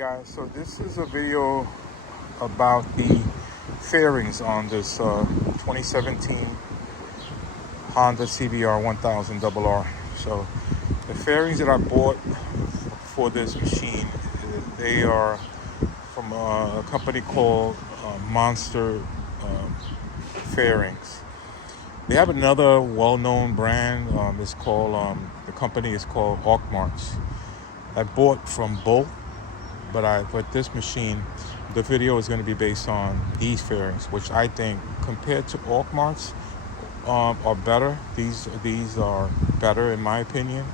Guys, so this is a video about the fairings on this 2017 Honda CBR 1000 RR. So the fairings that I bought for this machine, they are from a company called Monster Fairings. They have another well-known brand. It's called the company is called Marks. I bought from both, but this machine, the video is going to be based on these fairings, which I think compared to Marks are better. These are better in my opinion.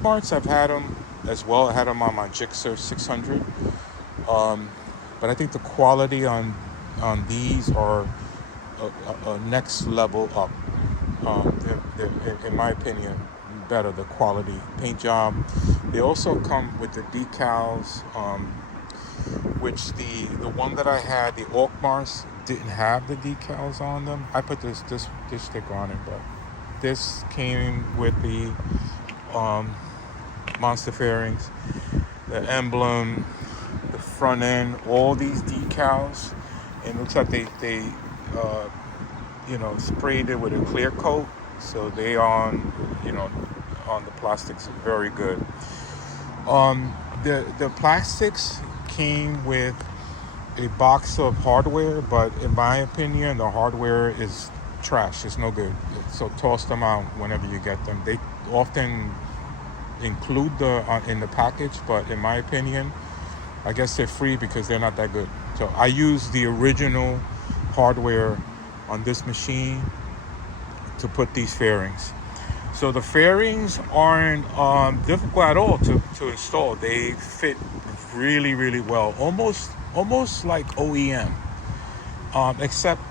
Marks, I've had them as well. I had them on my Gixxer 600, but I think the quality on these are a next level up. They're, in my opinion, better. The quality paint job. They also come with the decals, which the one that I had, the Mars, didn't have the decals on them. I put this sticker on it, but this came with the Monster Fairings, the emblem, the front end, all these decals. And it looks like they sprayed it with a clear coat, so they on the plastics are very good. The plastics came with a box of hardware, but in my opinion, the hardware is trash. It's no good. So toss them out whenever you get them. They often include in the package, but in my opinion, I guess they're free because they're not that good. So I use the original hardware on this machine to put these fairings. So the fairings aren't difficult at all to install. They fit really, really well, almost like OEM, except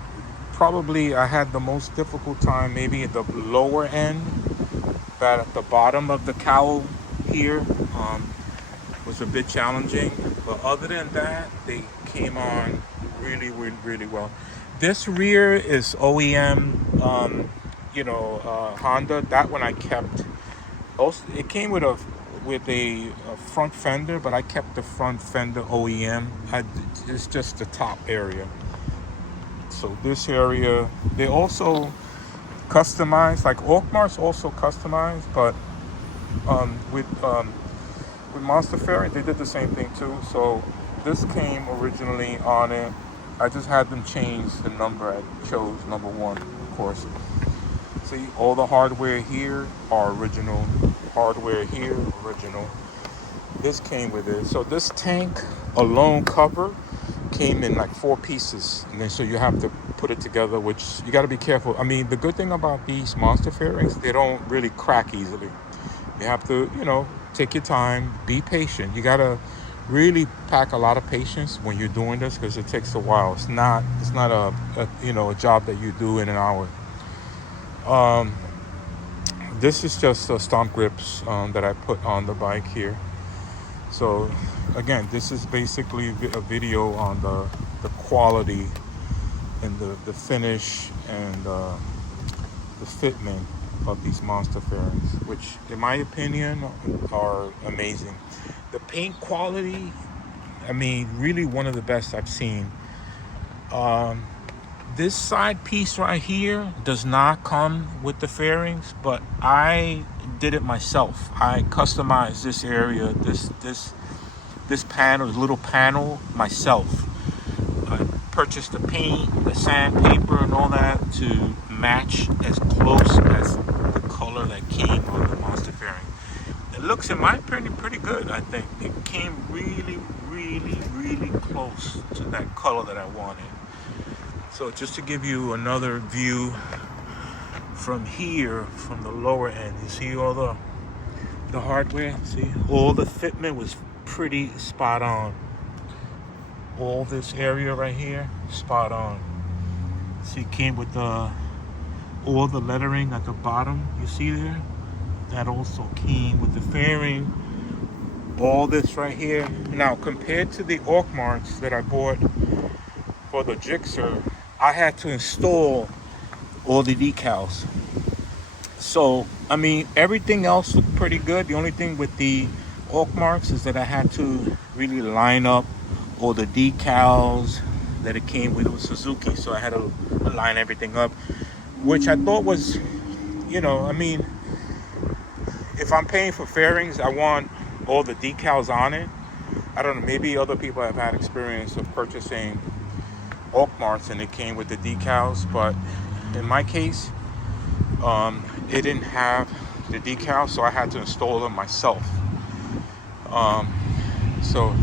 probably I had the most difficult time maybe at the lower end, that at the bottom of the cowl here was a bit challenging, but other than that, they came on really, really, really well. This rear is OEM, Honda. That one I kept. Also, it came with a front fender, but I kept the front fender OEM. It's just the top area. So this area, they also customized, like Mars also customized, but with Monster Fairy, they did the same thing too. So this came originally on it. I just had them change the number. I chose number 1, of course. See, all the hardware here are original. Hardware here, original. This came with it. So this tank alone cover came in like 4 pieces. And then so you have to put it together, which you got to be careful. I mean, the good thing about these Monster Fairings, they don't really crack easily. You have to, take your time, be patient. You got to really pack a lot of patience when you're doing this because it takes a while. It's not a job that you do in an hour. This is just stomp grips that I put on the bike here. So again, this is basically a video on the quality and the finish and the fitment of these Monster Fairings, which in my opinion are amazing. The paint quality, I mean, really one of the best I've seen. This side piece right here does not come with the fairings, but I did it myself. I customized this area, this panel, this little panel myself. I purchased the paint, the sandpaper, and all that to match as close as the color that came on the Monster Fairing. It looks, in my opinion, pretty good. I think it came really, really, really close to that color that I wanted. So just to give you another view from here, from the lower end, you see all the hardware? See, all the fitment was pretty spot on. All this area right here, spot on. See, it came with all the lettering at the bottom, you see there? That also came with the fairing. All this right here. Now, compared to the Marks that I bought for the Gixxer, I had to install all the decals. So, I mean, everything else looked pretty good. The only thing with the Oak Marks is that I had to really line up all the decals that it came with. It was Suzuki, so I had to line everything up, which I thought was, I mean, if I'm paying for fairings, I want all the decals on it. I don't know, maybe other people have had experience of purchasing Oak Marks and it came with the decals, but in my case, it didn't have the decals, so I had to install them myself. So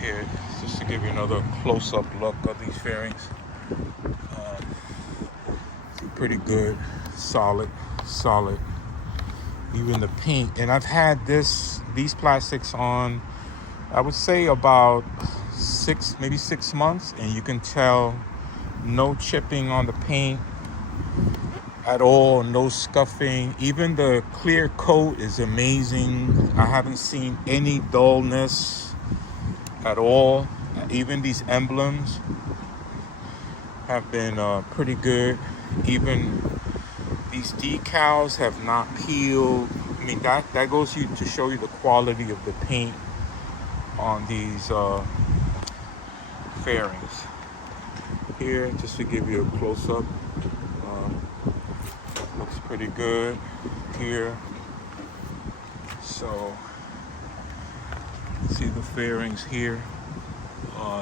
here, just to give you another close-up look of these fairings. Pretty good, solid. Even the paint, and I've had these plastics on, I would say about maybe 6 months, and you can tell no chipping on the paint at all, no scuffing. Even the clear coat is amazing. I haven't seen any dullness at all. Even these emblems have been pretty good. Even these decals have not peeled. I mean, that goes to show you the quality of the paint on these fairings. Here, just to give you a close-up, looks pretty good here. So, see the fairings here.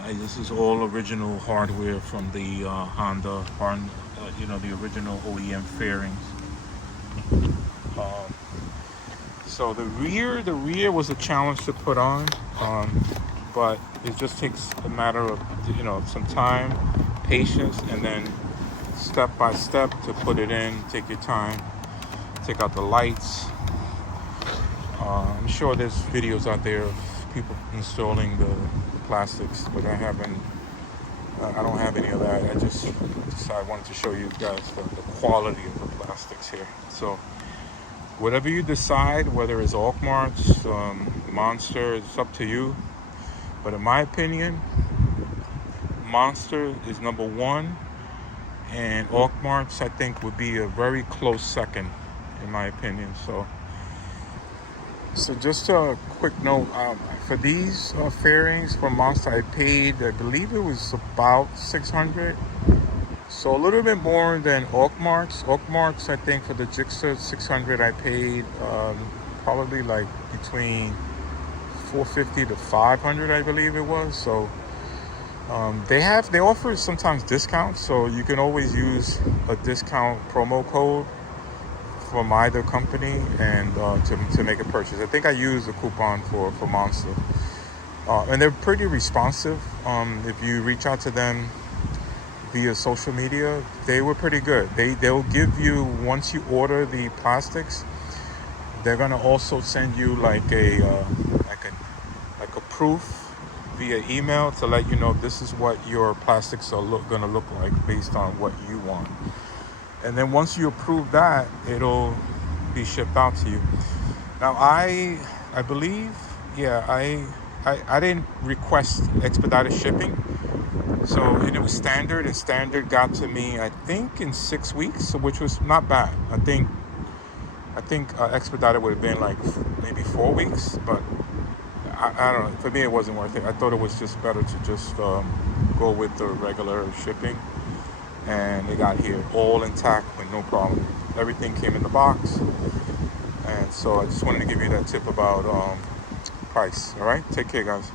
And this is all original hardware from the Honda, the original OEM fairings. So the rear was a challenge to put on, but it just takes a matter of some time, patience, and then step by step to put it in. Take your time, take out the lights. I'm sure there's videos out there of people installing the plastics, but I don't have any of that. I just wanted to show you guys the quality of the plastics here. So whatever you decide, whether it's Oak Marks, Monster, it's up to you. But in my opinion, Monster is number one, and Oak Marks I think would be a very close second, in my opinion. So just a quick note, for these fairings from Monster, I paid, I believe it was about $600. So a little bit more than Oak Marks. Oak Marks, I think for the Jigsaw $600, I paid probably like between $450 to $500, I believe it was. So they offer sometimes discounts, so you can always use a discount promo code from either company and to make a purchase. I think I used a coupon for Monster, and they're pretty responsive. If you reach out to them via social media, they were pretty good. They'll give you, once you order the plastics, they're gonna also send you like a proof via email to let you know this is what your plastics are gonna look like based on what you want. And then once you approve that, it'll be shipped out to you. Now I believe, I didn't request expedited shipping. So it was standard, and standard got to me, I think, in 6 weeks, which was not bad. I think expedited would have been like maybe 4 weeks, but I don't know. For me, it wasn't worth it. I thought it was just better to just go with the regular shipping. And it got here all intact with no problem. Everything came in the box. And so I just wanted to give you that tip about price. All right? Take care, guys.